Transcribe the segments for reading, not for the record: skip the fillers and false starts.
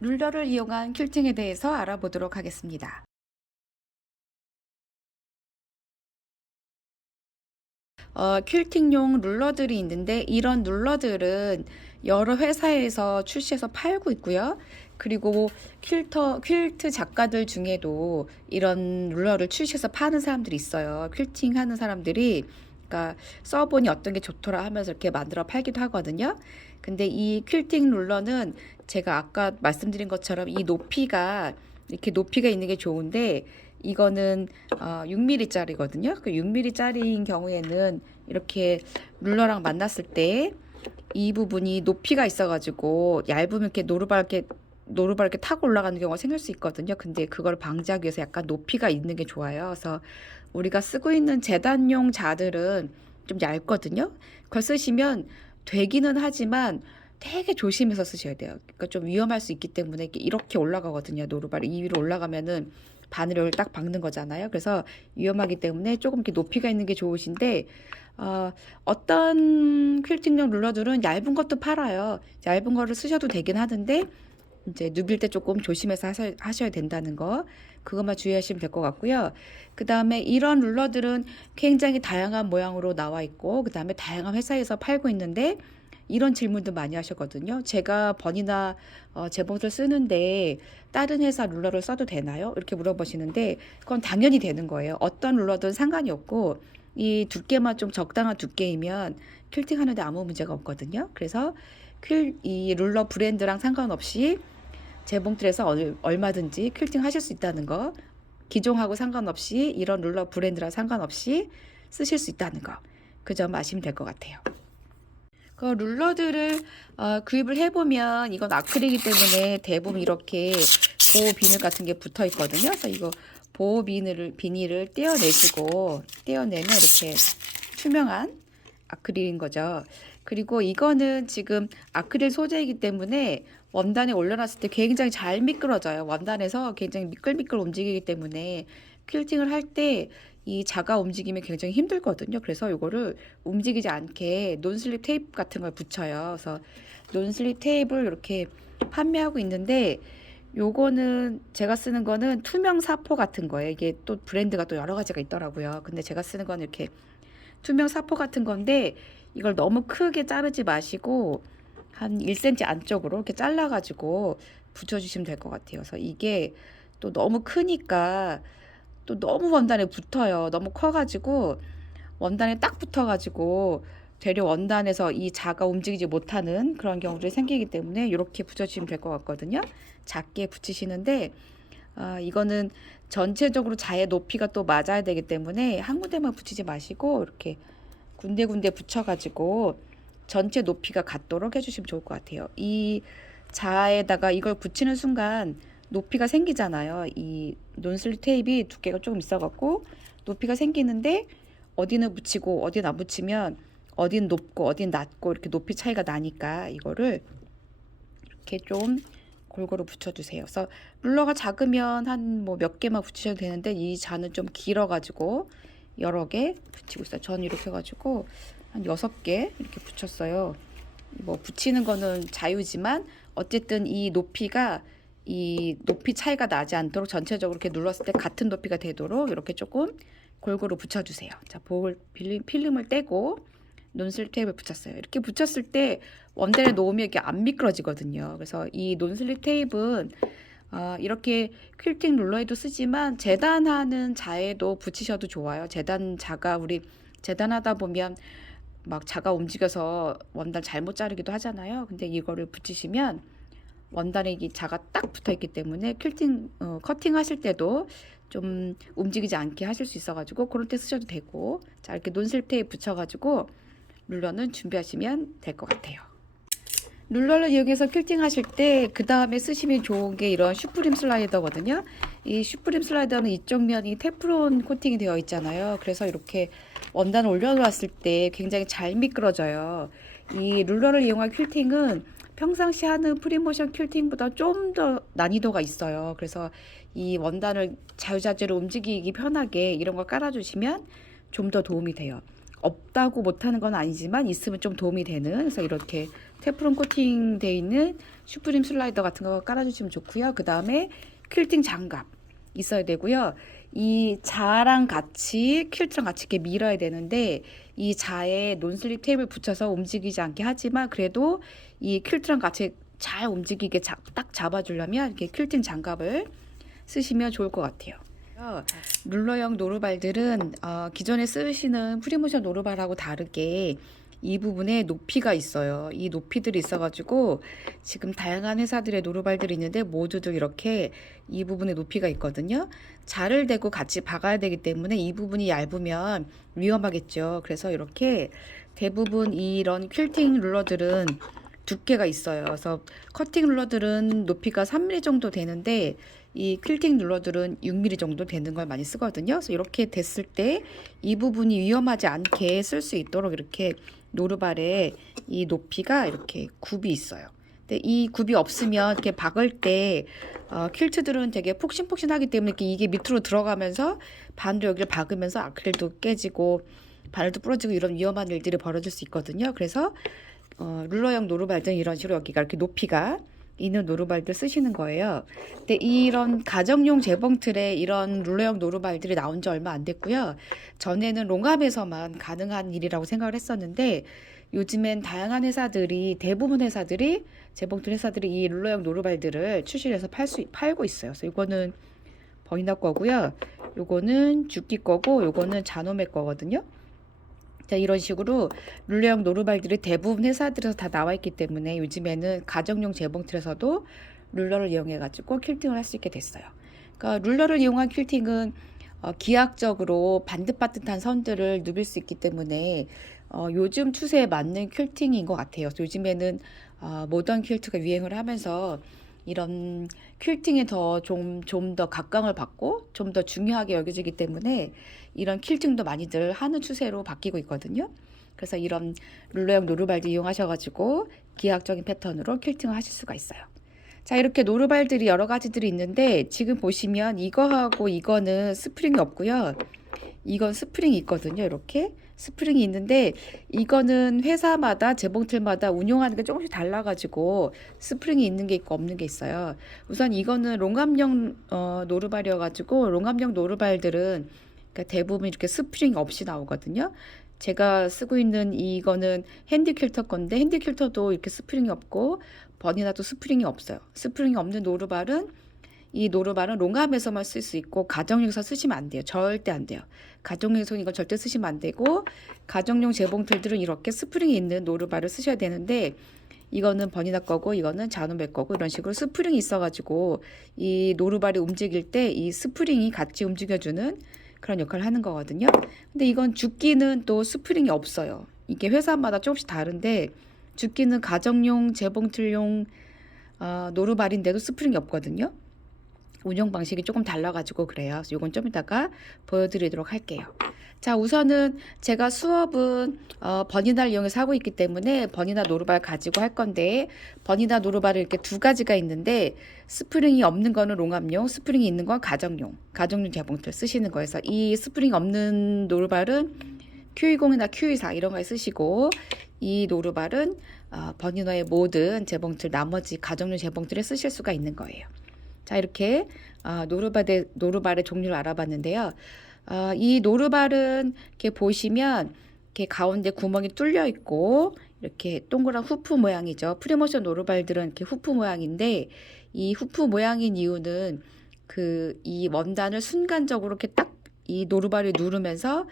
룰러를 이용한 퀼팅에 대해서 알아보도록 하겠습니다. 퀼팅용 룰러들이 있는데 이런 룰러들은 여러 회사에서 출시해서 팔고 있고요. 그리고 퀼트 작가들 중에도 이런 룰러를 출시해서 파는 사람들이 있어요. 퀼팅 하는 사람들이 그러니까 써보니 어떤 게 좋더라 하면서 이렇게 만들어 팔기도 하거든요. 근데 이 퀼팅 룰러는 제가 아까 말씀드린 것처럼 이 높이가 이렇게 높이가 있는 게 좋은데 이거는 6mm짜리거든요. 그 6mm짜리인 경우에는 이렇게 룰러랑 만났을 때 이 부분이 높이가 있어가지고 얇으면 이렇게 노루발 이렇게 타고 올라가는 경우가 생길 수 있거든요. 근데 그걸 방지하기 위해서 약간 높이가 있는 게 좋아요. 그래서 우리가 쓰고 있는 재단용 자들은 좀 얇거든요. 그걸 쓰시면 되기는 하지만 되게 조심해서 쓰셔야 돼요. 그러니까 좀 위험할 수 있기 때문에 이렇게 올라가거든요. 노루발이 이 위로 올라가면은 바늘을 딱 박는 거잖아요. 그래서 위험하기 때문에 조금 이렇게 높이가 있는 게 좋으신데 어떤 퀼팅용 룰러들은 얇은 것도 팔아요. 얇은 거를 쓰셔도 되긴 하던데 이제 누빌 때 조금 조심해서 하셔야 된다는 거 그것만 주의하시면 될 것 같고요. 그 다음에 이런 룰러들은 굉장히 다양한 모양으로 나와 있고 그 다음에 다양한 회사에서 팔고 있는데 이런 질문도 많이 하셨거든요. 제가 번이나 제봉을 쓰는데 다른 회사 룰러를 써도 되나요? 이렇게 물어보시는데 그건 당연히 되는 거예요. 어떤 룰러든 상관이 없고 이 두께만 좀 적당한 두께이면 퀼팅 하는데 아무 문제가 없거든요. 그래서 이 룰러 브랜드랑 상관없이 재봉틀에서 얼마든지 퀼팅 하실 수 있다는 거, 기종하고 상관없이 이런 룰러 브랜드랑 상관없이 쓰실 수 있다는 거, 그 점 아시면 될 것 같아요. 그 룰러들을 구입을 해보면 이건 아크릴이기 때문에 대부분 이렇게 보호 비늘 같은 게 붙어 있거든요. 그래서 이거 보호 비닐을 떼어내면 이렇게 투명한 아크릴인 거죠. 그리고 이거는 지금 아크릴 소재이기 때문에 원단에 올려놨을 때 굉장히 잘 미끄러져요. 원단에서 굉장히 미끌미끌 움직이기 때문에 퀼팅을 할 때 이 자가 움직이면 굉장히 힘들거든요. 그래서 이거를 움직이지 않게 논슬립 테이프 같은 걸 붙여요. 그래서 논슬립 테이프를 이렇게 판매하고 있는데 요거는 제가 쓰는 거는 투명 사포 같은 거예요. 이게 또 브랜드가 또 여러 가지가 있더라고요. 근데 제가 쓰는 거는 이렇게 투명 사포 같은 건데 이걸 너무 크게 자르지 마시고 한 1cm 안쪽으로 이렇게 잘라가지고 붙여주시면 될 것 같아요. 그래서 이게 또 너무 크니까 또 너무 원단에 붙어요. 너무 커가지고 원단에 딱 붙어가지고 되려 원단에서 이 자가 움직이지 못하는 그런 경우들이 생기기 때문에 이렇게 붙여주시면 될 것 같거든요. 작게 붙이시는데 이거는 전체적으로 자의 높이가 또 맞아야 되기 때문에 한 군데만 붙이지 마시고 이렇게 군데군데 붙여가지고 전체 높이가 같도록 해주시면 좋을 것 같아요. 이 자에다가 이걸 붙이는 순간 높이가 생기잖아요. 이 논슬립 테이프 두께가 조금 있어갖고 높이가 생기는데 어디는 붙이고 어디는 안 붙이면 어디는 높고 어디는 낮고 이렇게 높이 차이가 나니까 이거를 이렇게 좀 골고루 붙여주세요. 그래서 룰러가 작으면 한 뭐 몇 개만 붙이셔도 되는데 이 잔은 좀 길어가지고 여러 개 붙이고 있어요. 저는 이렇게 해가지고 한 6개 이렇게 붙였어요. 뭐 붙이는 거는 자유지만 어쨌든 이 높이 차이가 나지 않도록 전체적으로 이렇게 눌렀을 때 같은 높이가 되도록 이렇게 조금 골고루 붙여주세요. 자, 필름을 떼고 논슬립 테이프를 붙였어요. 이렇게 붙였을 때 원단에 놓으면 이게 안 미끄러지거든요. 그래서 이 논슬립 테이프는 이렇게 퀼팅 룰러에도 쓰지만 재단하는 자에도 붙이셔도 좋아요. 우리 재단하다 보면 막 자가 움직여서 원단 잘못 자르기도 하잖아요. 근데 이거를 붙이시면 원단에 이 자가 딱 붙어 있기 때문에 커팅 하실 때도 좀 움직이지 않게 하실 수 있어가지고 그럴 때 쓰셔도 되고 자 이렇게 논슬립 테이프 붙여가지고 룰러는 준비하시면 될 것 같아요. 룰러를 이용해서 퀼팅 하실 때 그 다음에 쓰시면 좋은 게 이런 슈프림 슬라이더거든요. 이 슈프림 슬라이더는 이쪽 면이 테프론 코팅이 되어 있잖아요. 그래서 이렇게 원단을 올려놓았을 때 굉장히 잘 미끄러져요. 이 룰러를 이용한 퀼팅은 평상시 하는 프리모션 퀼팅보다 좀 더 난이도가 있어요. 그래서 이 원단을 자유자재로 움직이기 편하게 이런 걸 깔아주시면 좀 더 도움이 돼요. 없다고 못하는 건 아니지만 있으면 좀 도움이 되는, 그래서 이렇게 테프론 코팅 돼 있는 슈프림 슬라이더 같은 거 깔아주시면 좋고요. 그 다음에 퀼팅 장갑 있어야 되고요. 이 자랑 같이 퀼트랑 같이 이렇게 밀어야 되는데, 이 자에 논슬립 테이프를 붙여서 움직이지 않게 하지만 그래도 이 퀼트랑 같이 잘 움직이게 딱 잡아주려면 이렇게 퀼팅 장갑을 쓰시면 좋을 것 같아요. 룰러형 노루발들은 기존에 쓰시는 프리모션 노루발하고 다르게 이 부분에 높이가 있어요. 이 높이들이 있어가지고 지금 다양한 회사들의 노루발들이 있는데 모두들 이렇게 이 부분에 높이가 있거든요. 자를 대고 같이 박아야 되기 때문에 이 부분이 얇으면 위험하겠죠. 그래서 이렇게 대부분 이런 퀼팅 룰러들은 두께가 있어요. 그래서 커팅 룰러들은 높이가 3mm 정도 되는데 이 퀼팅 룰러들은 6mm 정도 되는 걸 많이 쓰거든요. 그래서 이렇게 됐을 때 이 부분이 위험하지 않게 쓸 수 있도록 이렇게 노루발에 이 높이가 이렇게 굽이 있어요. 근데 이 굽이 없으면 이렇게 박을 때 퀼트들은 되게 폭신폭신하기 때문에 이게 밑으로 들어가면서 바늘을 여기를 박으면서 아크릴도 깨지고 바늘도 부러지고 이런 위험한 일들이 벌어질 수 있거든요. 그래서 룰러형 노루발들은 이런 식으로 여기가 이렇게 높이가 있는 노루발들 쓰시는 거예요. 근데 이런 가정용 재봉틀에 이런 룰러형 노루발들이 나온 지 얼마 안 됐고요. 전에는 롱암에서만 가능한 일이라고 생각을 했었는데 요즘엔 다양한 회사들이, 대부분 회사들이, 재봉틀 회사들이 이 룰러형 노루발들을 출시해서 팔고 있어요. 그래서 이거는 버니나 거고요. 요거는 주끼 거고 요거는 자노메 거거든요. 자, 이런 식으로 룰러형 노루발들이 대부분 회사들에서 다 나와 있기 때문에 요즘에는 가정용 재봉틀에서도 룰러를 이용해 가지고 퀼팅을 할 수 있게 됐어요. 그러니까 룰러를 이용한 퀼팅은 기하학적으로 반듯반듯한 선들을 누빌 수 있기 때문에 요즘 추세에 맞는 퀼팅인 것 같아요. 요즘에는 모던 퀼트가 유행을 하면서 이런 퀼팅에 좀 더 각광을 받고 좀 더 중요하게 여겨지기 때문에 이런 퀼팅도 많이들 하는 추세로 바뀌고 있거든요. 그래서 이런 룰러형 노루발도 이용하셔가지고 기하학적인 패턴으로 퀼팅을 하실 수가 있어요. 자, 이렇게 노루발들이 여러 가지들이 있는데 지금 보시면 이거하고 이거는 스프링이 없고요. 이건 스프링이 있거든요. 이렇게 스프링이 있는데 이거는 회사마다 재봉틀마다 운용하는 게 조금씩 달라가지고 스프링이 있는 게 있고 없는 게 있어요. 우선 이거는 롱암용 노루발이어가지고 롱암용 노루발들은 그러니까 대부분 이렇게 스프링 없이 나오거든요. 제가 쓰고 있는 이거는 핸디 퀼터 건데 핸디 퀼터도 이렇게 스프링이 없고 버니나도 스프링이 없어요. 스프링이 없는 노루발은 이 노루발은 롱암에서만 쓸 수 있고 가정용에서 쓰시면 안 돼요. 절대 안 돼요. 가정용에서 이건 절대 쓰시면 안 되고 가정용 재봉틀들은 이렇게 스프링이 있는 노루발을 쓰셔야 되는데 이거는 버니나 거고 이거는 자노메 거고 이런 식으로 스프링이 있어가지고 이 노루발이 움직일 때 이 스프링이 같이 움직여주는 그런 역할을 하는 거거든요. 근데 이건 주끼는 또 스프링이 없어요. 이게 회사마다 조금씩 다른데 주끼는 가정용 재봉틀용 노루발인데도 스프링이 없거든요. 운영 방식이 조금 달라가지고 그래요. 이건 좀 이따가 보여드리도록 할게요. 자, 우선은 제가 수업은 버니나를 이용해서 하고 있기 때문에 버니나 노루발 가지고 할 건데 버니나 노루발을 이렇게 두 가지가 있는데 스프링이 없는 거는 롱암용, 스프링이 있는 건 가정용 재봉틀 쓰시는 거예요. 그래서 이 스프링 없는 노루발은 Q20이나 Q24 이런 거에 쓰시고 이 노루발은 버니나의 모든 재봉틀, 나머지 가정용 재봉틀에 쓰실 수가 있는 거예요. 자, 이렇게 노루발의 종류를 알아봤는데요. 이 노루발은 이렇게 보시면 이렇게 가운데 구멍이 뚫려 있고 이렇게 동그란 후프 모양이죠. 프리모션 노루발들은 이렇게 후프 모양인데 이 후프 모양인 이유는 이 원단을 순간적으로 이렇게 딱 이 노루발을 누르면서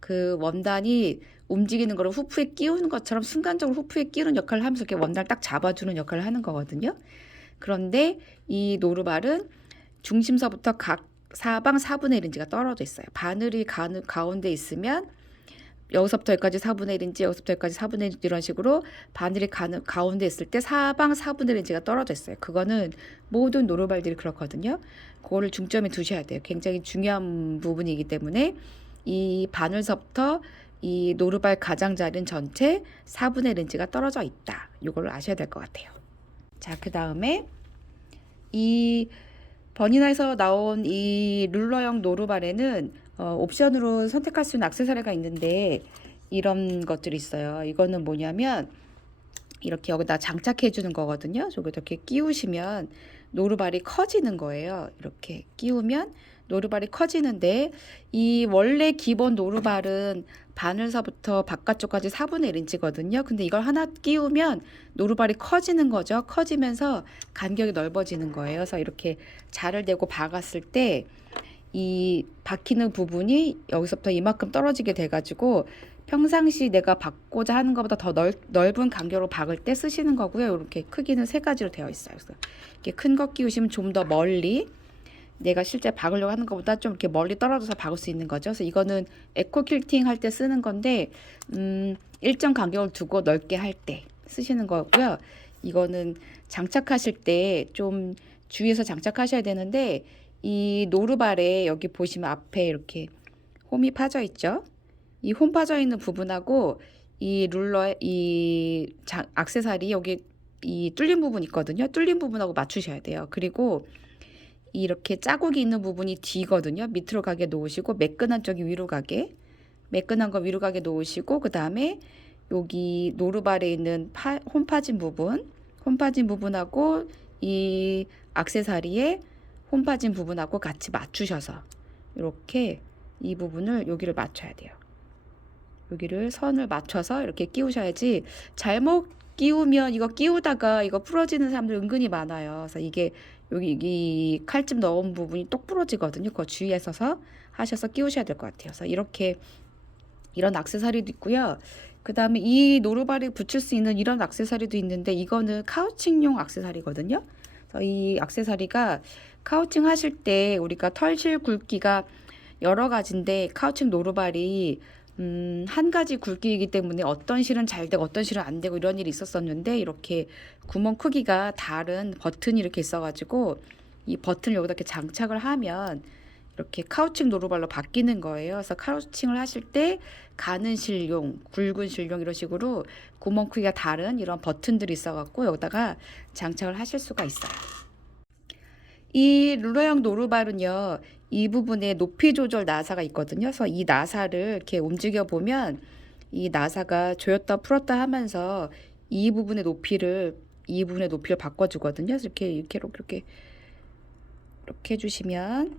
그 원단이 움직이는 거를 후프에 끼우는 것처럼 순간적으로 후프에 끼우는 역할을 하면서 이렇게 원단을 딱 잡아주는 역할을 하는 거거든요. 그런데 이 노루발은 중심서부터 각 사방 4분의 1인치가 떨어져 있어요. 바늘이 가운데 있으면 여기서부터 여기까지 4분의 1인치, 여기서부터 여기까지 4분의 1인치 이런 식으로 바늘이 가운데 있을 때 사방 4분의 1인치가 떨어져 있어요. 그거는 모든 노루발들이 그렇거든요. 그거를 중점에 두셔야 돼요. 굉장히 중요한 부분이기 때문에 이 바늘서부터 이 노루발 가장자리는 전체 4분의 1인치가 떨어져 있다. 이걸 아셔야 될 것 같아요. 자, 그 다음에 이 버니나에서 나온 이 룰러형 노루발에는 옵션으로 선택할 수 있는 액세서리가 있는데 이런 것들이 있어요. 이거는 뭐냐면 이렇게 여기다 장착해 주는 거거든요. 저기 이렇게 끼우시면 노루발이 커지는 거예요. 이렇게 끼우면 노루발이 커지는데 이 원래 기본 노루발은 바늘서부터 바깥쪽까지 4분의 1인치거든요. 근데 이걸 하나 끼우면 노루발이 커지는 거죠. 커지면서 간격이 넓어지는 거예요. 그래서 이렇게 자를 대고 박았을 때 이 박히는 부분이 여기서부터 이만큼 떨어지게 돼가지고 평상시 내가 박고자 하는 것보다 더 넓은 간격으로 박을 때 쓰시는 거고요. 이렇게 크기는 3가지로 되어 있어요. 그래서 이렇게 큰 거 끼우시면 좀 더 멀리 내가 실제 박으려고 하는 것보다 좀 이렇게 멀리 떨어져서 박을 수 있는 거죠. 그래서 이거는 에코 퀼팅 할 때 쓰는 건데 일정 간격을 두고 넓게 할 때 쓰시는 거고요. 이거는 장착하실 때 좀 주의해서 장착하셔야 되는데 이 노루발에 여기 보시면 앞에 이렇게 홈이 파져 있죠. 이 홈 파져 있는 부분하고 이 룰러의 액세서리 여기 이 뚫린 부분 있거든요. 뚫린 부분하고 맞추셔야 돼요. 그리고 이렇게 자국이 있는 부분이 뒤거든요. 밑으로 가게 놓으시고 매끈한 쪽이 위로 가게, 매끈한 거 위로 가게 놓으시고 그 다음에 여기 노루발에 있는 홈 파진 부분하고 이 액세서리에 홈 파진 부분하고 같이 맞추셔서 이렇게 이 부분을 여기를 맞춰야 돼요. 여기를 선을 맞춰서 이렇게 끼우셔야지 잘못 끼우면 이거 끼우다가 이거 부러지는 사람들 은근히 많아요. 그래서 이게 여기 이 칼집 넣은 부분이 똑 부러지거든요. 그거 주의해서 하셔서 끼우셔야 될 것 같아요. 그래서 이렇게 이런 액세서리도 있고요. 그 다음에 이 노루발에 붙일 수 있는 이런 액세서리도 있는데 이거는 카우칭용 액세서리거든요. 그래서 이 액세서리가 카우칭 하실 때 우리가 털실 굵기가 여러 가지인데 카우칭 노루발이 한 가지 굵기이기 때문에 어떤 실은 잘 되고 어떤 실은 안 되고 이런 일이 있었었는데 이렇게 구멍 크기가 다른 버튼이 이렇게 있어가지고 이 버튼을 여기다 이렇게 장착을 하면 이렇게 카우칭 노루발로 바뀌는 거예요. 그래서 카우칭을 하실 때 가는 실용, 굵은 실용 이런 식으로 구멍 크기가 다른 이런 버튼들이 있어갖고 여기다가 장착을 하실 수가 있어요. 이 룰러형 노루발은요, 이 부분에 높이 조절 나사가 있거든요. 그래서 이 나사를 이렇게 움직여 보면 이 나사가 조였다 풀었다 하면서 이 부분의 높이를 바꿔주거든요. 그래서 이렇게 해주시면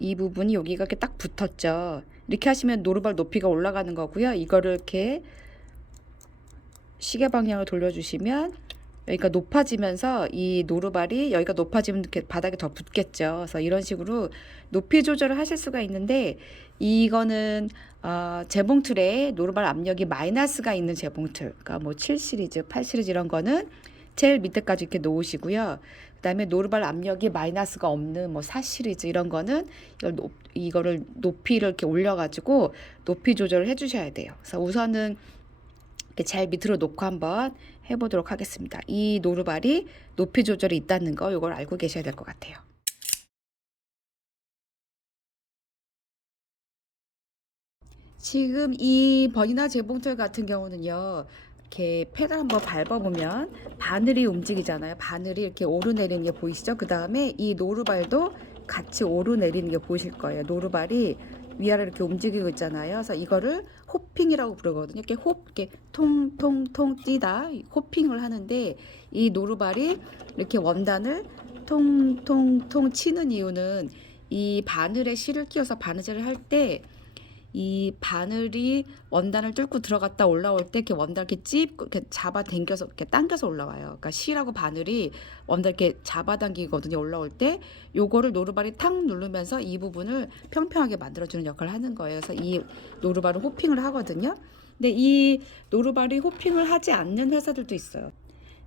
이 부분이 여기가 이렇게 딱 붙었죠. 이렇게 하시면 노루발 높이가 올라가는 거고요. 이거를 이렇게 시계 방향을 돌려주시면 여기가 높아지면서 이 노루발이 여기가 높아지면 이렇게 바닥에 더 붙겠죠. 그래서 이런 식으로 높이 조절을 하실 수가 있는데 이거는 재봉틀에 노루발 압력이 마이너스가 있는 재봉틀, 그러니까 뭐 7 시리즈, 8 시리즈 이런 거는 제일 밑에까지 이렇게 놓으시고요. 그다음에 노루발 압력이 마이너스가 없는 뭐 4 시리즈 이런 거는 이거를 높이를 이렇게 올려가지고 높이 조절을 해주셔야 돼요. 그래서 우선은 이렇게 제일 밑으로 놓고 한번 해보도록 하겠습니다. 이 노루발이 높이 조절이 있다는 거 이걸 알고 계셔야 될 것 같아요. 지금 이 버니나 재봉틀 같은 경우는요. 이렇게 페달 한번 밟아보면 바늘이 움직이잖아요. 바늘이 이렇게 오르내리는 게 보이시죠? 그 다음에 이 노루발도 같이 오르내리는 게 보이실 거예요. 노루발이 위아래 이렇게 움직이고 있잖아요. 그래서 이거를 호핑이라고 부르거든요. 이렇게 통통통 뛰다 호핑을 하는데 이 노루발이 이렇게 원단을 통통통 치는 이유는 이 바늘에 실을 끼워서 바느질을 할 때 이 바늘이 원단을 뚫고 들어갔다 올라올 때 이렇게 원단 이렇게 이렇게 잡아 당겨서 이렇게 당겨서 올라와요. 그러니까 실하고 바늘이 원단 이렇게 잡아당기거든요. 올라올 때 요거를 노루발이 탁 누르면서 이 부분을 평평하게 만들어주는 역할을 하는 거예요. 그래서 이 노루발을 호핑을 하거든요. 근데 이 노루발이 호핑을 하지 않는 회사들도 있어요.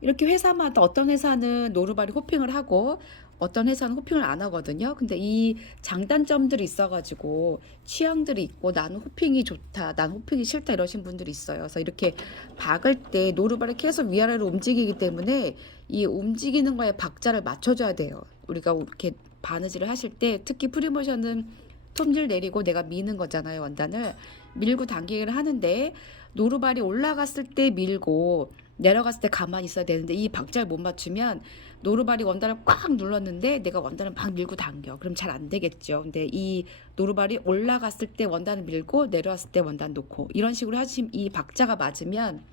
이렇게 회사마다 어떤 회사는 노루발이 호핑을 하고 어떤 회사는 호핑을 안 하거든요. 근데 이 장단점들이 있어가지고 취향들이 있고 나는 호핑이 좋다, 나는 호핑이 싫다 이러신 분들이 있어요. 그래서 이렇게 박을 때 노루발이 계속 위아래로 움직이기 때문에 이 움직이는 거에 박자를 맞춰줘야 돼요. 우리가 이렇게 바느질을 하실 때 특히 프리모션은 톱질 내리고 내가 미는 거잖아요. 원단을 밀고 당기기를 하는데 노루발이 올라갔을 때 밀고 내려갔을 때 가만히 있어야 되는데 이 박자를 못 맞추면 노루발이 원단을 꽉 눌렀는데 내가 원단을 막 밀고 당겨. 그럼 잘 안 되겠죠. 근데 이 노루발이 올라갔을 때 원단을 밀고 내려왔을 때 원단 놓고 이런 식으로 하시면 이 박자가 맞으면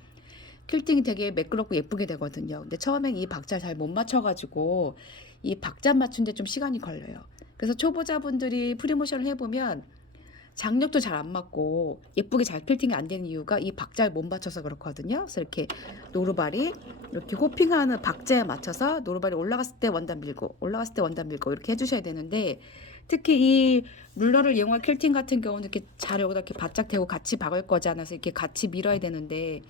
퀼팅이 되게 매끄럽고 예쁘게 되거든요. 근데 처음엔 이 박자 잘 못 맞춰가지고 이 박자 맞추는데 좀 시간이 걸려요. 그래서 초보자분들이 프리모션을 해보면 장력도 잘 안 맞고 예쁘게 잘 퀼팅이 안 되는 이유가 이 박자를 못 맞춰서 그렇거든요. 그래서 이렇게 노루발이 이렇게 호핑하는 박자에 맞춰서 노루발이 올라갔을 때 원단 밀고 올라갔을 때 원단 밀고 이렇게 해주셔야 되는데 특히 이 룰러를 이용한 퀼팅 같은 경우는 이렇게 잘 여기다 이렇게 바짝 대고 같이 박을 거잖아요. 그래서 이렇게 같이 밀어야 되는데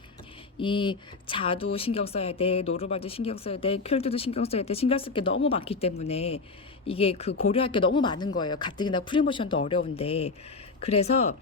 이 자도 신경 써야 돼, 노루발도 신경 써야 돼, 퀼트도 신경 써야 돼, 신경 쓸 게 너무 많기 때문에 이게 그 고려할 게 너무 많은 거예요. 가뜩이나 프리모션도 어려운데 그래서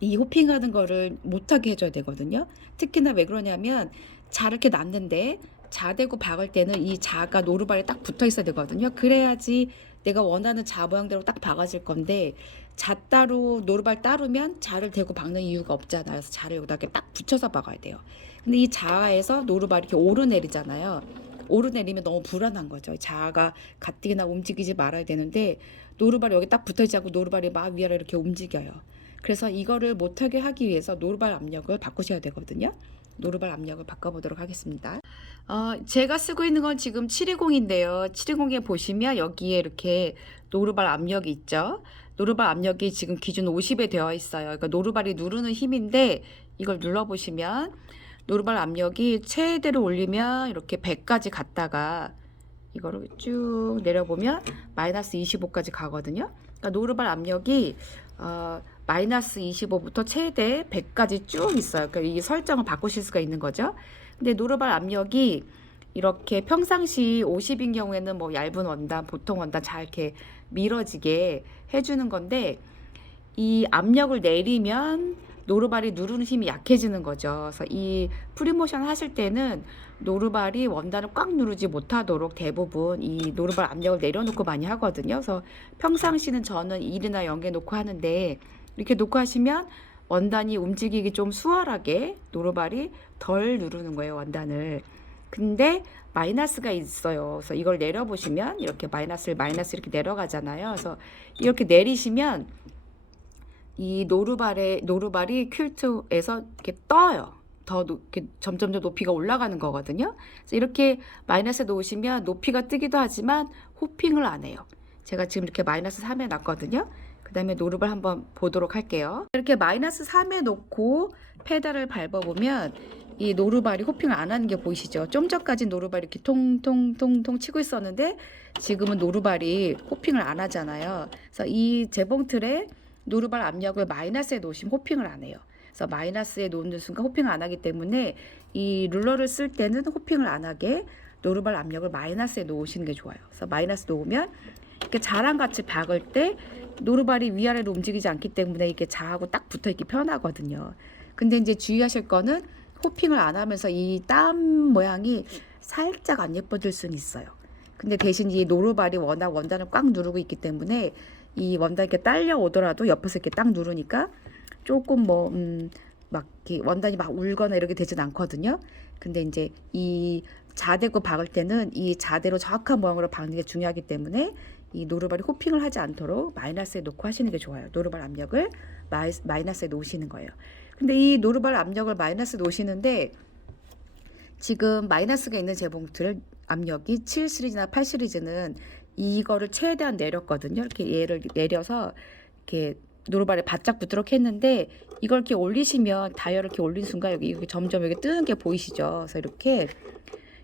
이 호핑하는 거를 못하게 해줘야 되거든요. 특히나 왜 그러냐면 자 이렇게 놨는데 자 대고 박을 때는 이 자가 노루발에 딱 붙어 있어야 되거든요. 그래야지 내가 원하는 자 모양대로 딱 박아질 건데 자 따로 노루발 따르면 자를 대고 박는 이유가 없잖아요. 그래서 자를 여기다 이렇게 딱 붙여서 박아야 돼요. 근데 이 자에서 노루발이 이렇게 오르내리잖아요. 오르내리면 너무 불안한 거죠. 자가 가뜩이나 움직이지 말아야 되는데 노루발이 여기 딱 붙어있지 않고 노루발이 막 위아래 이렇게 움직여요. 그래서 이거를 못하게 하기 위해서 노루발 압력을 바꾸셔야 되거든요. 노루발 압력을 바꿔보도록 하겠습니다. 제가 쓰고 있는 건 지금 720인데요. 720에 보시면 여기에 이렇게 노루발 압력이 있죠. 노루발 압력이 지금 기준 50에 되어 있어요. 그러니까 노루발이 누르는 힘인데 이걸 눌러보시면 노루발 압력이 최대로 올리면 이렇게 100까지 갔다가 이거를 쭉 내려보면 마이너스 25까지 가거든요. 그러니까 노루발 압력이 마이너스 25부터 최대 100까지 쭉 있어요. 그러니까 이 설정을 바꾸실 수가 있는 거죠. 근데 노루발 압력이 이렇게 평상시 50인 경우에는 뭐 얇은 원단, 보통 원단 잘 이렇게 밀어지게 해주는 건데 이 압력을 내리면 노루발이 누르는 힘이 약해지는 거죠. 그래서 이 프리모션 하실 때는 노루발이 원단을 꽉 누르지 못하도록 대부분 이 노루발 압력을 내려놓고 많이 하거든요. 그래서 평상시는 저는 1이나 0에 놓고 하는데 이렇게 놓고 하시면 원단이 움직이기 좀 수월하게 노루발이 덜 누르는 거예요, 원단을. 근데 마이너스가 있어요. 그래서 이걸 내려보시면 이렇게 마이너스 이렇게 내려가잖아요. 그래서 이렇게 내리시면 이 노루발이 퀼트에서 이렇게 떠요. 이렇게 점점 더 높이가 올라가는 거거든요. 그래서 이렇게 마이너스에 놓으시면 높이가 뜨기도 하지만 호핑을 안 해요. 제가 지금 이렇게 마이너스 3에 놨거든요. 그 다음에 노루발 한번 보도록 할게요. 이렇게 마이너스 3에 놓고 페달을 밟아보면 이 노루발이 호핑을 안 하는 게 보이시죠? 좀 전까지 노루발이 이렇게 통통통통 치고 있었는데 지금은 노루발이 호핑을 안 하잖아요. 그래서 이 재봉틀에 노루발 압력을 마이너스에 놓으시면 호핑을 안 해요. 그래서 마이너스에 놓는 순간 호핑을 안 하기 때문에 이 룰러를 쓸 때는 호핑을 안 하게 노루발 압력을 마이너스에 놓으시는 게 좋아요. 그래서 마이너스 놓으면 이렇게 자랑 같이 박을 때 노루발이 위아래로 움직이지 않기 때문에 이렇게 자하고 딱 붙어 있기 편하거든요. 근데 이제 주의하실 거는 호핑을 안 하면서 이 땀 모양이 살짝 안 예뻐질 수는 있어요. 근데 대신 이 노루발이 워낙 원단을 꽉 누르고 있기 때문에 이 원단이 이렇게 딸려오더라도 옆에서 이렇게 딱 누르니까 조금 막 이렇게 원단이 막 울거나 이렇게 되진 않거든요. 근데 이제 이 자대고 박을 때는 이 자대로 정확한 모양으로 박는 게 중요하기 때문에 이 노루발이 호핑을 하지 않도록 마이너스에 놓고 하시는 게 좋아요. 노루발 압력을 마이너스에 놓으시는 거예요. 근데 이 노루발 압력을 마이너스에 놓으시는데 지금 마이너스가 있는 재봉틀 압력이 7 시리즈나 8 시리즈는 이거를 최대한 내렸거든요. 이렇게 얘를 내려서 이렇게 노루발에 바짝 붙도록 했는데 이걸 이렇게 올리시면 다이얼을 이렇게 올린 순간 여기 점점 여기 뜨는 게 보이시죠? 그래서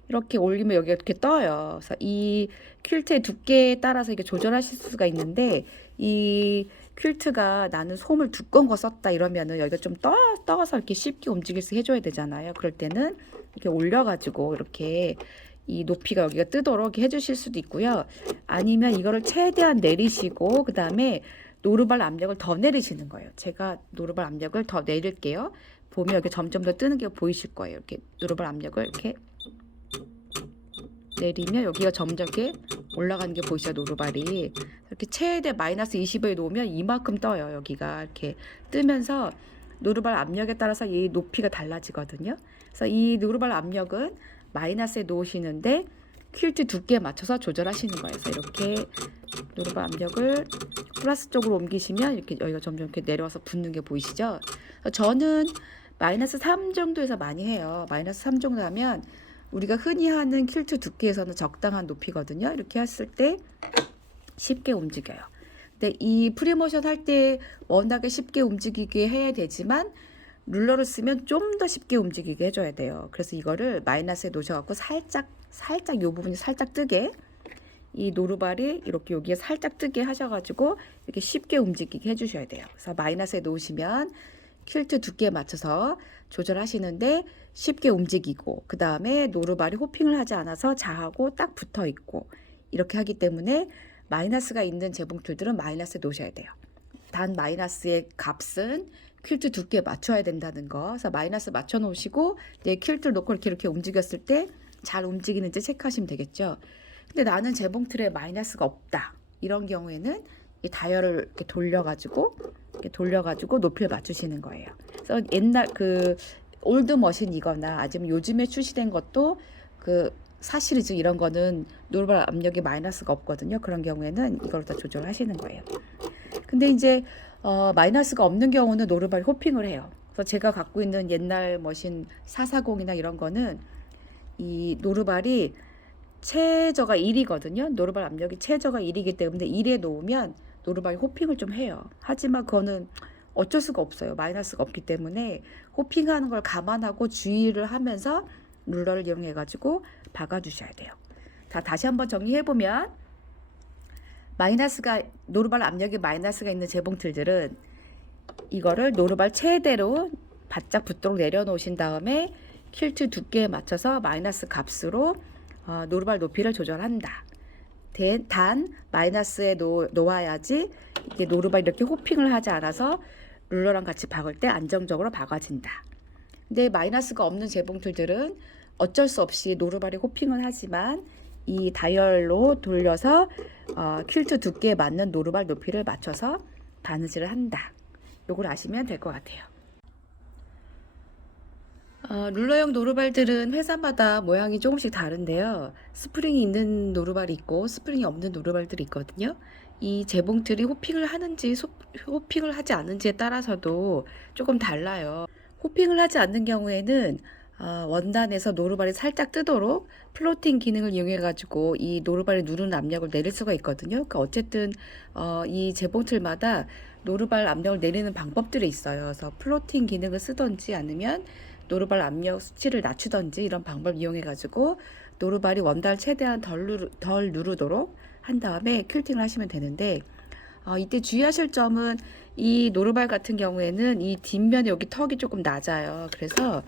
이렇게 올리면 여기가 이렇게 떠요. 그래서 이 퀼트의 두께에 따라서 이게 조절하실 수가 있는데 이 퀼트가 나는 솜을 두꺼운 거 썼다 이러면은 여기가 좀 떠서 이렇게 쉽게 움직일 수 해줘야 되잖아요. 그럴 때는 이렇게 올려가지고 이렇게 이 높이가 여기가 뜨도록 이렇게 해주실 수도 있고요. 아니면 이거를 최대한 내리시고 그 다음에 노루발 압력을 더 내리시는 거예요. 제가 노루발 압력을 더 내릴게요. 보면 여기 점점 더 뜨는 게 보이실 거예요. 이렇게 노루발 압력을 이렇게 내리면 여기가 점점 이렇게 올라가는 게 보이시죠? 노루발이 이렇게 최대 마이너스 20에 놓으면 이만큼 떠요. 여기가 이렇게 뜨면서 노루발 압력에 따라서 이 높이가 달라지거든요. 그래서 이 노루발 압력은 마이너스에 놓으시는데 퀼트 두께에 맞춰서 조절하시는 거예요. 그래서 이렇게 노루발 압력을 플러스 쪽으로 옮기시면 이렇게 여기가 점점 이렇게 내려와서 붙는 게 보이시죠? 저는 마이너스 3 정도에서 많이 해요. 마이너스 3 정도 하면 우리가 흔히 하는 퀼트 두께에서는 적당한 높이거든요. 이렇게 했을 때 쉽게 움직여요. 근데 이 프리모션 할 때 워낙에 쉽게 움직이게 해야 되지만 룰러를 쓰면 좀 더 쉽게 움직이게 해줘야 돼요. 그래서 이거를 마이너스에 놓으셔갖고 살짝 이 부분이 살짝 뜨게, 이 노루발이 이렇게 여기에 살짝 뜨게 하셔가지고 이렇게 쉽게 움직이게 해주셔야 돼요. 그래서 마이너스에 놓으시면 퀼트 두께에 맞춰서 조절하시는데 쉽게 움직이고, 그 다음에 노루발이 호핑을 하지 않아서 자하고 딱 붙어 있고, 이렇게 하기 때문에 마이너스가 있는 재봉틀들은 마이너스에 놓으셔야 돼요. 단 마이너스의 값은 퀼트 두께에 맞춰야 된다는 거. 그래서 마이너스 맞춰 놓으시고 이제 퀼트를 놓고 이렇게 움직였을 때 잘 움직이는지 체크하시면 되겠죠. 근데 나는 재봉틀에 마이너스가 없다, 이런 경우에는 이 다이얼을 이렇게 돌려가지고 높이를 맞추시는 거예요. 그래서 옛날 그 올드 머신이거나 아니면 요즘에 출시된 것도 그 사시리즈 이런 거는 노루발 압력이 마이너스가 없거든요. 그런 경우에는 이걸 다 조절하시는 거예요. 근데 이제 마이너스가 없는 경우는 노루발이 호핑을 해요. 그래서 제가 갖고 있는 옛날 머신 440이나 이런 거는 이 노루발이 최저가 1이거든요. 노루발 압력이 최저가 1이기 때문에 1에 놓으면 노루발이 호핑을 좀 해요. 하지만 그거는 어쩔 수가 없어요. 마이너스가 없기 때문에 호핑하는 걸 감안하고 주의를 하면서 룰러를 이용해 가지고 박아주셔야 돼요. 자, 다시 한번 정리해보면 노루발 압력이 마이너스가 있는 재봉틀들은 이거를 노루발 최대로 바짝 붙도록 내려놓으신 다음에 퀼트 두께에 맞춰서 마이너스 값으로 노루발 높이를 조절한다. 단 마이너스에 놓아야지 이게 노루발 이렇게 호핑을 하지 않아서 룰러랑 같이 박을 때 안정적으로 박아진다. 근데 마이너스가 없는 재봉틀들은 어쩔 수 없이 노루발이 호핑을 하지만 이 다이얼로 돌려서 퀼트 두께에 맞는 노루발 높이를 맞춰서 바느질을 한다. 요걸 아시면 될 것 같아요. 룰러형 노루발들은 회사마다 모양이 조금씩 다른데요. 스프링이 있는 노루발이 있고 스프링이 없는 노루발들이 있거든요. 이 재봉틀이 호핑을 하는지 호핑을 하지 않는지에 따라서도 조금 달라요. 호핑을 하지 않는 경우에는 원단에서 노루발이 살짝 뜨도록 플로팅 기능을 이용해 가지고 이 노루발이 누르는 압력을 내릴 수가 있거든요. 그러니까 어쨌든 이 재봉틀마다 노루발 압력을 내리는 방법들이 있어요. 그래서 플로팅 기능을 쓰던지 아니면 노루발 압력 수치를 낮추던지 이런 방법을 이용해 가지고 노루발이 원단을 최대한 덜 누르도록 한 다음에 퀼팅을 하시면 되는데, 이때 주의하실 점은 이 노루발 같은 경우에는 이 뒷면에 여기 턱이 조금 낮아요. 그래서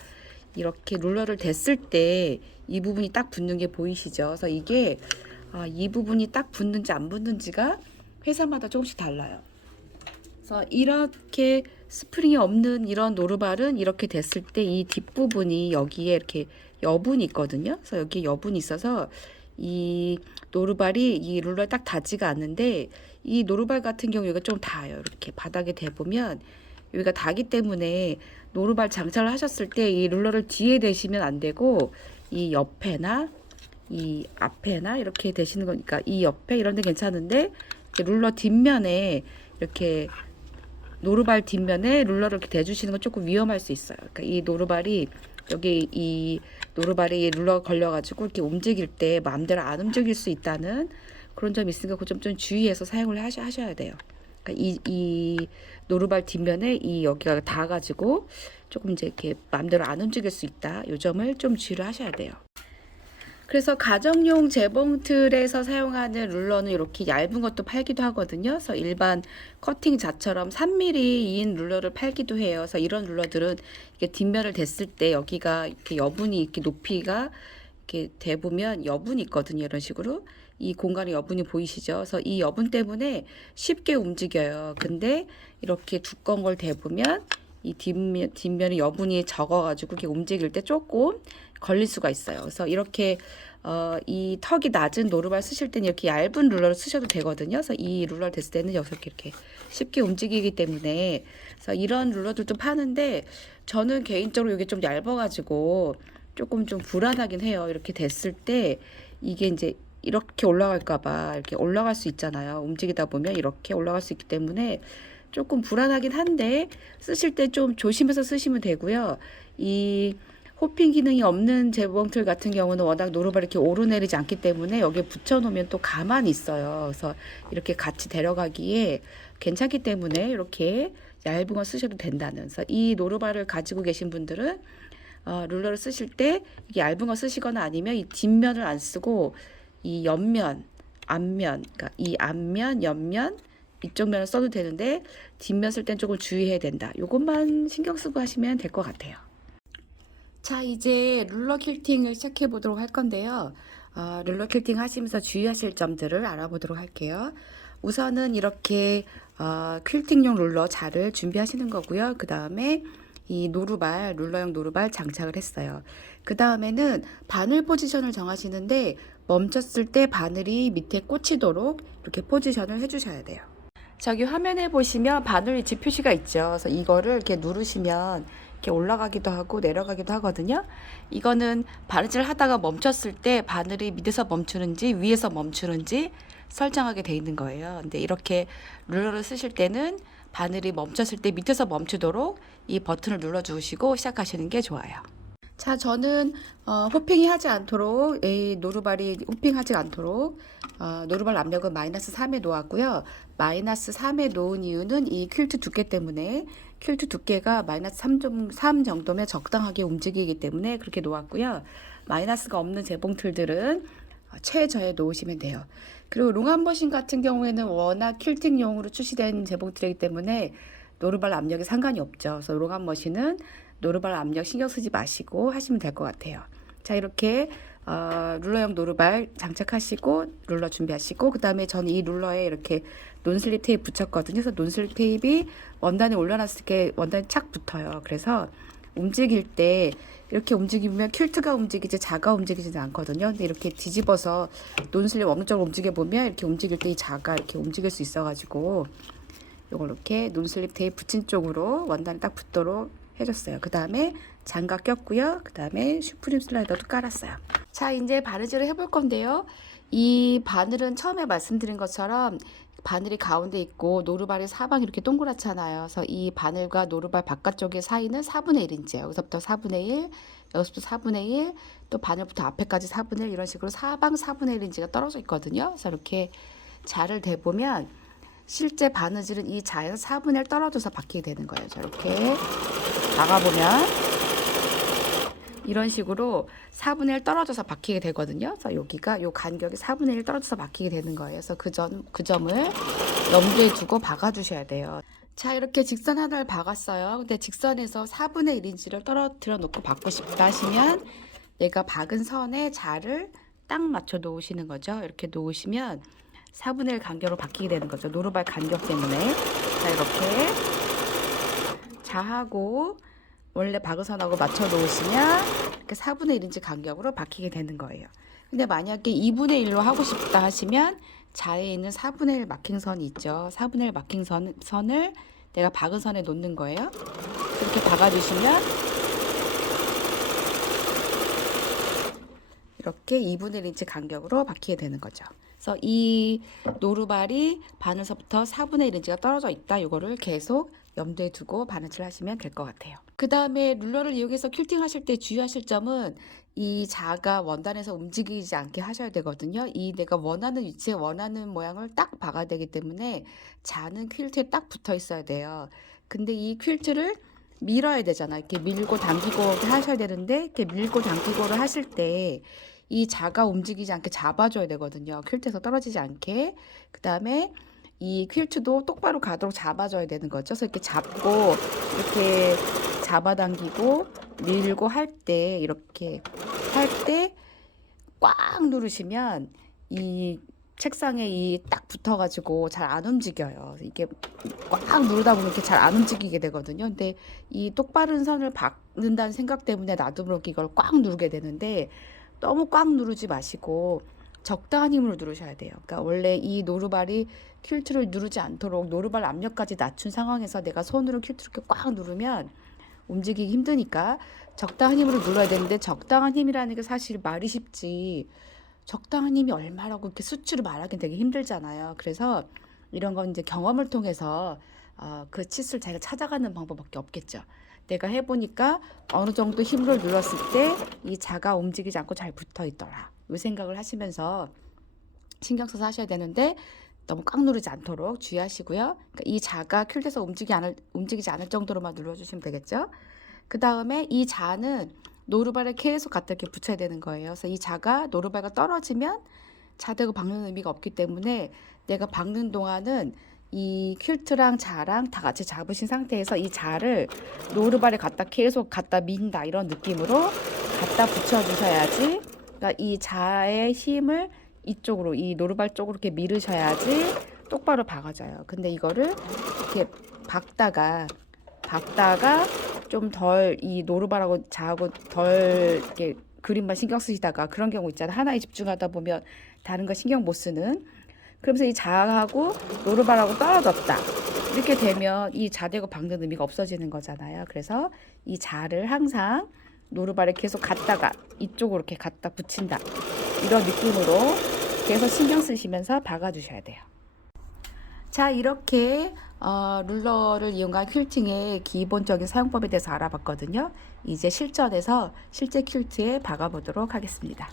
이렇게 룰러를 댔을 때 이 부분이 딱 붙는 게 보이시죠? 그래서 이게 이 부분이 딱 붙는지 안 붙는지가 회사마다 조금씩 달라요. 그래서 이렇게 스프링이 없는 이런 노루발은 이렇게 됐을 때 이 뒷부분이 여기에 이렇게 여분이 있거든요. 그래서 여기 여분이 있어서 이 노루발이 이 룰러에 딱 닿지가 않는데, 이 노루발 같은 경우 여기가 좀 닿아요. 이렇게 바닥에 대보면 여기가 닿기 때문에 노루발 장착을 하셨을 때 이 룰러를 뒤에 대시면 안 되고 이 옆에나 이 앞에나 이렇게 대시는 거니까 이 옆에 이런 데 괜찮은데 룰러 뒷면에 이렇게 노루발 뒷면에 룰러를 이렇게 대주시는 건 조금 위험할 수 있어요. 그러니까 이 노루발이 여기 이 노루발이 룰러가 걸려가지고 이렇게 움직일 때 마음대로 안 움직일 수 있다는 그런 점이 있으니까 그 점 좀 주의해서 사용을 하셔야 돼요. 그러니까 이 노루발 뒷면에 이 여기가 닿아가지고 조금 이제 이렇게 마음대로 안 움직일 수 있다. 이 점을 좀 주의를 하셔야 돼요. 그래서 가정용 재봉틀에서 사용하는 룰러는 이렇게 얇은 것도 팔기도 하거든요. 그래서 일반 커팅 자처럼 3mm인 룰러를 팔기도 해요. 그래서 이런 룰러들은 이렇게 뒷면을 댔을 때 여기가 이렇게 여분이 이렇게 높이가 이렇게 대보면 여분이 있거든요. 이런 식으로 이 공간에 여분이 보이시죠? 그래서 이 여분 때문에 쉽게 움직여요. 근데 이렇게 두꺼운 걸 대보면 이 뒷면에 여분이 적어가지고 이렇게 움직일 때 조금 걸릴 수가 있어요. 그래서 이렇게 이 턱이 낮은 노루발 쓰실 때는 이렇게 얇은 룰러를 쓰셔도 되거든요. 그래서 이 룰러를 댔을 때는 여기서 이렇게 쉽게 움직이기 때문에 그래서 이런 룰러들도 파는데 저는 개인적으로 이게 좀 얇아가지고 조금 좀 불안하긴 해요. 이렇게 댔을 때 이게 이제 이렇게 올라갈까 봐 이렇게 올라갈 수 있잖아요. 움직이다 보면 이렇게 올라갈 수 있기 때문에 조금 불안하긴 한데 쓰실 때 좀 조심해서 쓰시면 되고요. 이 호핑 기능이 없는 재봉틀 같은 경우는 워낙 노루발이 이렇게 오르내리지 않기 때문에 여기에 붙여놓으면 또 가만히 있어요. 그래서 이렇게 같이 데려가기에 괜찮기 때문에 이렇게 얇은 거 쓰셔도 된다는. 그래서 이 노루발을 가지고 계신 분들은 룰러를 쓰실 때 이게 얇은 거 쓰시거나 아니면 이 뒷면을 안 쓰고 이 옆면, 앞면, 그러니까 이 앞면, 옆면 이쪽 면을 써도 되는데 뒷면 쓸 땐 조금 주의해야 된다. 요것만 신경 쓰고 하시면 될 것 같아요. 자, 이제 룰러 퀼팅을 시작해 보도록 할 건데요. 룰러 퀼팅 하시면서 주의하실 점들을 알아보도록 할게요. 우선은 이렇게 퀼팅용 룰러 자를 준비하시는 거고요. 그 다음에 이 노루발, 룰러용 노루발 장착을 했어요. 그 다음에는 바늘 포지션을 정하시는데 멈췄을 때 바늘이 밑에 꽂히도록 이렇게 포지션을 해주셔야 돼요. 저기 화면에 보시면 바늘 위치 표시가 있죠. 그래서 이거를 이렇게 누르시면 이렇게 올라가기도 하고 내려가기도 하거든요. 이거는 바느질 하다가 멈췄을 때 바늘이 밑에서 멈추는지 위에서 멈추는지 설정하게 돼 있는 거예요. 근데 이렇게 룰러를 쓰실 때는 바늘이 멈췄을 때 밑에서 멈추도록 이 버튼을 눌러 주시고 시작하시는 게 좋아요. 자, 저는 호핑이 하지 않도록 이 노루발이 호핑하지 않도록 노루발 압력은 -3에 놓았고요. -3에 놓은 이유는 이 퀼트 두께 때문에 퀼트 두께가 -3 정도면 적당하게 움직이기 때문에 그렇게 놓았고요. 마이너스가 없는 재봉틀들은 최저에 놓으시면 돼요. 그리고 롱암머신 같은 경우에는 워낙 퀼팅용으로 출시된 재봉틀이기 때문에 노루발 압력이 상관이 없죠. 그래서 롱암머신은 노루발 압력 신경 쓰지 마시고 하시면 될 것 같아요. 자, 이렇게 룰러용 노루발 장착하시고 룰러 준비하시고 그 다음에 저는 이 룰러에 이렇게 논슬립 테이프 붙였거든요. 그래서 논슬립 테이프가 원단에 올려놨을 때 원단이 착 붙어요. 그래서 움직일 때 이렇게 움직이면 퀼트가 움직이지 자가 움직이지는 않거든요. 근데 이렇게 뒤집어서 논슬립 어느 쪽으로 움직여 보면 이렇게 움직일 때 이 자가 이렇게 움직일 수 있어가지고 요걸 이렇게 논슬립 테이프 붙인 쪽으로 원단이 딱 붙도록 해줬어요. 그 다음에 장갑 꼈고요. 그 다음에 슈프림 슬라이더도 깔았어요. 자, 이제 바느질을 해볼 건데요. 이 바늘은 처음에 말씀드린 것처럼 바늘이 가운데 있고 노루발이 사방이 이렇게 동그랗잖아요. 그래서 이 바늘과 노루발 바깥쪽의 사이는 4분의 1인치예요. 여기서부터 4분의 1, 여기서부터 4분의 1, 또 바늘부터 앞에까지 4분의 1 이런 식으로 사방 4분의 1인치가 떨어져 있거든요. 그래서 이렇게 자를 대보면 실제 바느질은 이 자에서 4분의 1 떨어져서 박히게 되는 거예요. 자, 이렇게 박아보면 이런 식으로 4분의 1 떨어져서 박히게 되거든요. 그래서 여기가 요 간격이 4분의 1 떨어져서 박히게 되는 거예요. 그래서 그 점을 염두에 두고 박아주셔야 돼요. 자, 이렇게 직선 하나를 박았어요. 근데 직선에서 4분의 1인치를 떨어뜨려 놓고 박고 싶다 하시면 내가 박은 선에 자를 딱 맞춰 놓으시는 거죠. 이렇게 놓으시면 4분의 1 간격으로 박히게 되는 거죠. 노루발 간격 때문에. 자, 이렇게 자하고 원래 박은 선하고 맞춰 놓으시면 이렇게 4분의 1인치 간격으로 박히게 되는 거예요. 근데 만약에 2분의 1로 하고 싶다 하시면 자에 있는 4분의 1 마킹선이 있죠. 4분의 1 마킹선을 내가 박은 선에 놓는 거예요. 이렇게 박아주시면 이렇게 2분의 1인치 간격으로 박히게 되는 거죠. 그래서 이 노루발이 바늘서부터 4분의 1인치가 떨어져 있다. 이거를 계속 염두에 두고 바느질 하시면 될 것 같아요. 그 다음에 룰러를 이용해서 퀼팅 하실 때 주의하실 점은 이 자가 원단에서 움직이지 않게 하셔야 되거든요. 이 내가 원하는 위치에 원하는 모양을 딱 박아야 되기 때문에 자는 퀼트에 딱 붙어 있어야 돼요. 근데 이 퀼트를 밀어야 되잖아. 이렇게 밀고 당기고 하셔야 되는데 이렇게 밀고 당기고를 하실 때 이 자가 움직이지 않게 잡아줘야 되거든요. 퀼트에서 떨어지지 않게. 그 다음에 이 퀼트도 똑바로 가도록 잡아줘야 되는 거죠. 그래서 이렇게 잡고 이렇게 잡아당기고 밀고 할 때 이렇게 할 때 꽉 누르시면 이 책상에 이 딱 붙어가지고 잘 안 움직여요. 이게 꽉 누르다 보면 이렇게 잘 안 움직이게 되거든요. 근데 이 똑바른 선을 박는다는 생각 때문에 나도 모르게 이걸 꽉 누르게 되는데 너무 꽉 누르지 마시고 적당한 힘으로 누르셔야 돼요. 그러니까 원래 이 노루발이 퀼트를 누르지 않도록 노루발 압력까지 낮춘 상황에서 내가 손으로 퀼트를 이렇게 꽉 누르면 움직이기 힘드니까 적당한 힘으로 눌러야 되는데 적당한 힘이라는 게 사실 말이 쉽지 적당한 힘이 얼마라고 이렇게 수치로 말하기는 되게 힘들잖아요. 그래서 이런 건 이제 경험을 통해서 그 치수를 자기가 찾아가는 방법밖에 없겠죠. 내가 해보니까 어느 정도 힘을 눌렀을 때 이 자가 움직이지 않고 잘 붙어 있더라. 이 생각을 하시면서 신경 써서 하셔야 되는데 너무 꽉 누르지 않도록 주의하시고요. 그러니까 이 자가 퀼트에서 움직이지 않을 정도로만 눌러주시면 되겠죠. 그 다음에 이 자는 노루발을 계속 갖다 이렇게 붙여야 되는 거예요. 그래서 이 자가 노루발과 떨어지면 자대고 박는 의미가 없기 때문에 내가 박는 동안은 이 퀼트랑 자랑 다 같이 잡으신 상태에서 이 자를 노루발에 계속 갖다 민다 이런 느낌으로 갖다 붙여주셔야지. 그러니까 이 자의 힘을 이쪽으로 이 노루발 쪽으로 이렇게 밀으셔야지 똑바로 박아져요. 근데 이거를 이렇게 박다가 좀 덜 이 노루발하고 자하고 덜 이렇게 그림만 신경 쓰시다가 그런 경우 있잖아요. 하나에 집중하다 보면 다른 거 신경 못 쓰는. 그러면서 이 자하고 노루발하고 떨어졌다. 이렇게 되면 이 자대고 박는 의미가 없어지는 거잖아요. 그래서 이 자를 항상 노루발에 계속 갖다가 이쪽으로 이렇게 갖다 붙인다. 이런 느낌으로 계속 신경 쓰시면서 박아주셔야 돼요. 자, 이렇게 룰러를 이용한 퀼팅의 기본적인 사용법에 대해서 알아봤거든요. 이제 실전에서 실제 퀼트에 박아보도록 하겠습니다.